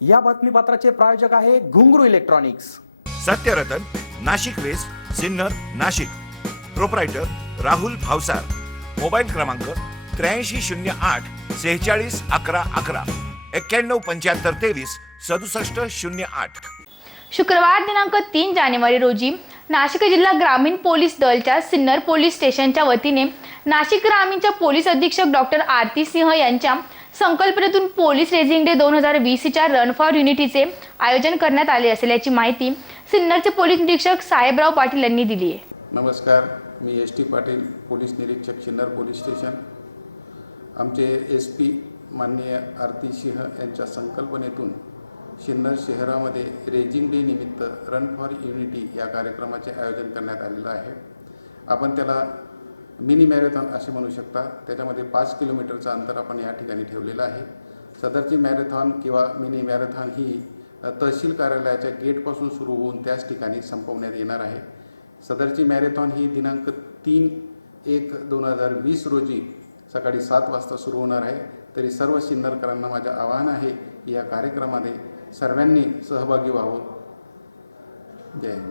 या बातमीपत्राचे प्रायोजक आहे घुंगरू electronics. Satyaratan, Nashik west, Sinnar, Nashik. Proprietor Rahul Bhavsar. Mobile क्रमांक 8308 46 11 11 91 75 23 67 08। शुक्रवार दिनांक 3 जानेवारी रोजी नाशिक जिल्हा ग्रामीण पोलीस दलच्या सिन्नर पोलीस स्टेशनच्या वतीने नाशिक ग्रामीणच्या पोलीस अधीक्षक डॉक्टर आरती सिंह यांच्या संकल्पनेतून पोलीस रेझिंग डे 2020च्या रन फॉर युनिटीचे आयोजन करण्यात आले असल्याची माहिती सिन्नरचे पोलीस निरीक्षक साहेबराव पाटील यांनी दिली आहे। नमस्कार, मी एस टी पाटील, पोलीस निरीक्षक सिन्नर पोलीस स्टेशन। आमचे SP माननीय आरती सिंह यांच्या संकल्पनेतून सिन्नर शहरामध्ये रेझिंग डे निमित्त रन फॉर युनिटी या कार्यक्रमाचे आयोजन करण्यात आलेलं आहे। आपण त्याला मिनी मॅरेथॉन असे म्हणू शकता। त्याच्यामध्ये 5 किलोमीटरचं अंतर आपण या ठिकाणी ठेवलेलं आहे। सदरची मॅरेथॉन किंवा मिनी मॅरेथॉन ही तहसील कार्यालयाच्या गेटपासून सुरू होऊन त्याच ठिकाणी संपवण्यात येणार आहे। सदरची मॅरेथॉन ही दिनांक 3/1/2020 रोजी सकाळी 7 वाजता सुरू होणार आहे। तरी सर्व सिन्नरकरांना माझे आवाहन आहे की या कार्यक्रमामध्ये सर्वांनी सहभागी व्हावं। जय हिंद।